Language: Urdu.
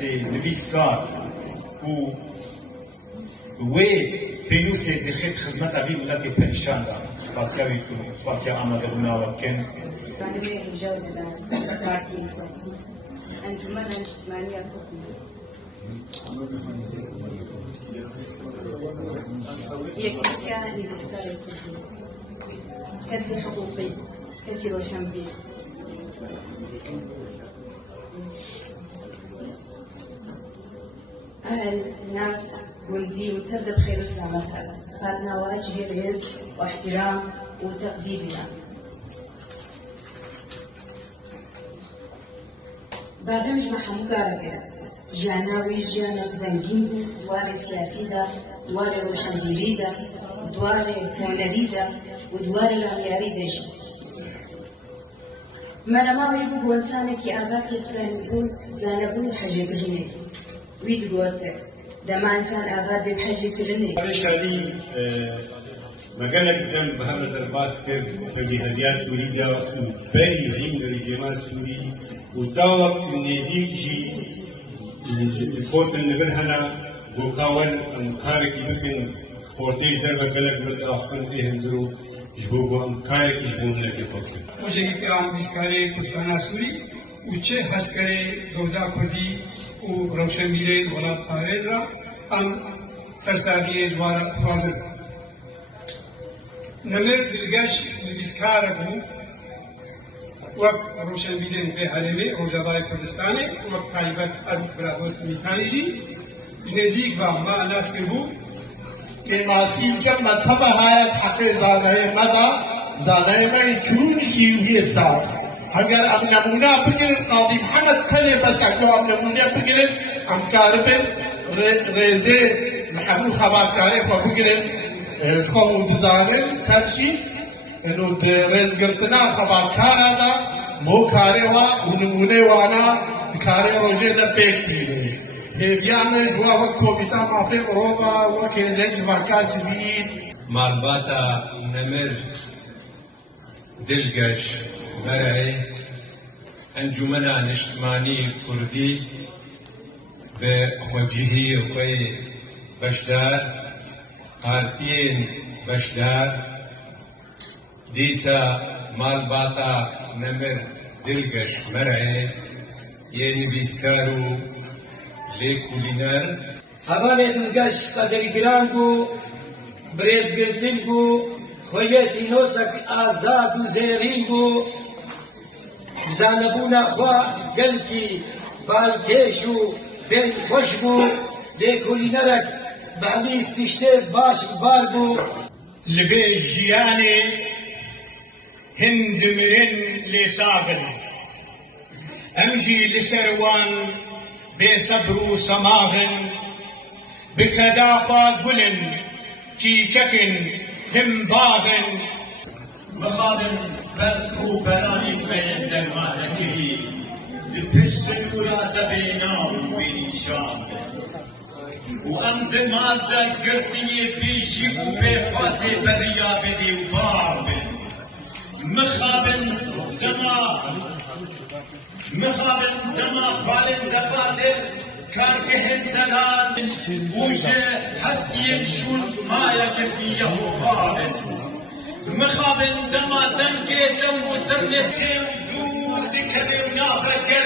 کسی نویسکار و وی پینوسی دخیل خدمت اوی ملت پریشان دار سپاسیاوی تو سپاسیا آماده بناوت کن برنامه جودة بارتي سياسي أنجمن الاجتماعية يكفيها نفسها كسي حقوقي كسي روشنبي أهل الناس ولدي وتبدأ بخير وسلامتها هذا واجه رزق واحترام وتقدير لنا بادەم ژمە هەموو کارەکەرە ژیانناوی ژیانێک زەنگین بوو دوارێ سیاسیدا دوارێ ڕۆشنبیریدا دوارێ هۆنەریدا و دوارێ لامیاری دەژی مەرەماوی بوو بۆ ئینسانێکی ئاگاکێ بزانەبوون و حەجێگرینێکی وی دگۆتە دەما ئینسان ئاگات بێ بحەجێکردنێ شادی مەگەلێک دەم بە هەمە دەرباس کرد تەبلیغاتیات سووریدا و بەری ژین لە ڕێژێما سووری و داوەک نێزیکیشی خۆتن لەبەر هەنا بۆ کاوەن ئەم کارێکی بکەن خۆرتەیش دەربە گەلێک بڵێت ئاخکن ئێهندر و ji bo em karekî ji bo milletê xwe bikin. Projeyê ki an bîskarê Kurdistana Sûrî û çi hezkerê Rewza Kurdî û rewşenbîrên welat parêz ra em sersadiyê dwara xwazin. Nemir dilgeş ji bîskarek bû wek rewşenbîrên vê herêmê Rojavayê Kurdistanê wek taybet ez biradost Mîkanî jî ji nêzik ve ma nas kirbû که ماسیل جمع مرتبه هایت حق زانه مدا زانه مای چون شیوهی صاف اگر ام نمونه بگیرن قاضی محمد تله بس اگه ام نمونه بگیرن ام کاربن ریزه محمود خبرکاری خو بگیرن خو دزانن ترشی انو ریز گرتنا خبرکارا دا مو کاری و نمونه وانا کاری روزه دا بیکتیره هیویانه جوا و کوبیتا مافق روزا و کیزنج و کاسوین مالباتا نمر دلگش مرعی انجمنا نشتمانی کردی به خوجهی خوی بشدار پارتین بشدار دیسا مالباتا نمر دلگش مرعی یه نویسکارو لیکولینر هەوانێ دڵگەش قەدەریگران بوو برێزگرتن بوو خۆیەتی نۆسەک ئازاد و زێرین بوو بزانەبوونا خوا گەلکی بالکێش و پێی خۆش بوو لێکولینەرێک بە هەمی تیشتێ باش بار بوو لەبێ ژیانێ هەند مرن لێ ساغن ئەمژی لەسەر وان بێسەبر و سەماغن بکەداخوا گولن چیچەکن هم باغن مخابن برخ و بەرانی کوێن دەرمانەکەی دپشتن ورا دەبێنا و وێنی شام و ئەم دمادە گرتنیە پێشی و پێخوازێ بەڕیا بێدێ و باڕ بن مخابن دما بالن دفاتر کارگهن زنان وجه هستین شون مایا کفیه و بابن مخابن دما دنگه دم و درنچه و دور دکده و نافکه